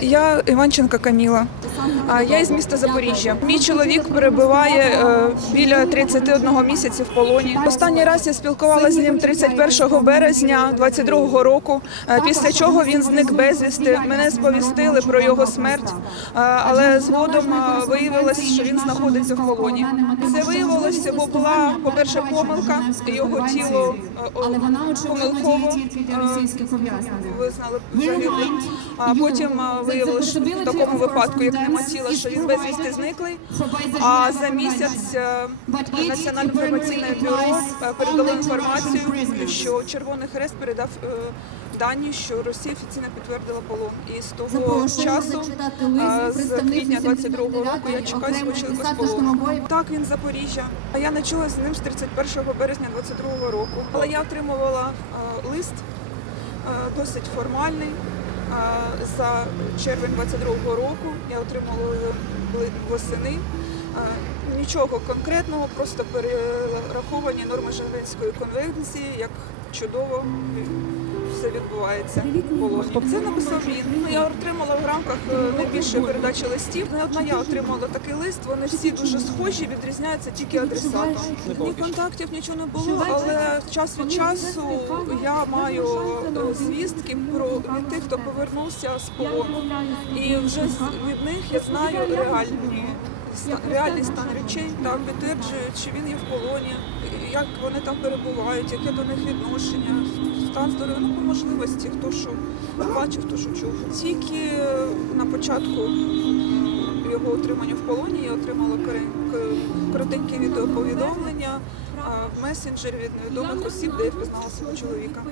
Я Іванченка Каміла. Я із міста Запоріжжя. Мій чоловік перебуває е, біля 31 місяці в полоні. Останній раз я спілкувалася з ним 31 березня 22 року. е, Після чого він зник безвісти. Мене сповістили про його смерть, е, але згодом виявилось, що він знаходиться в полоні. Це виявилося, бо була, по-перше, помилка. Його тіло помилково визнали загиблим. А потім виявилося, що в такому випадку, як тіла, що він безвісти зниклий. А за місяць е, Національне інформаційне бюро е, передало інформацію, що Червоний Хрест передав е, дані, що Росія офіційно підтвердила полон. І з того часу, з квітня 22-го року, я чекаю свого чоловіка з полону. Так, він з Запоріжжя. А я почала з ним з 31 березня 22-го року. Але я отримувала лист досить формальний. За червень 22-го року я отримала восени. Нічого конкретного, просто перераховані норми Женевської конвенції, як чудово все відбувається полоні. Це написав він. Ну, я отримала в рамках е, найбільшої передачі листів. Не одна я отримала такий лист. Вони всі дуже схожі, відрізняються тільки адресатом. Ні контактів нічого не було, але час від часу я маю звістки про від тих, хто повернувся з полону. І вже від них я знаю реальні реальний стан речей, так підтверджують, що він є в полоні, як вони там перебувають, яке до них відношення, стан здоров'я, ну по можливості, хто що бачив, хто що чув. Тільки на початку його отримання в полоні я отримала коротеньке відеоповідомлення в месенджері від невідомих осіб, де я впізнала чоловіка.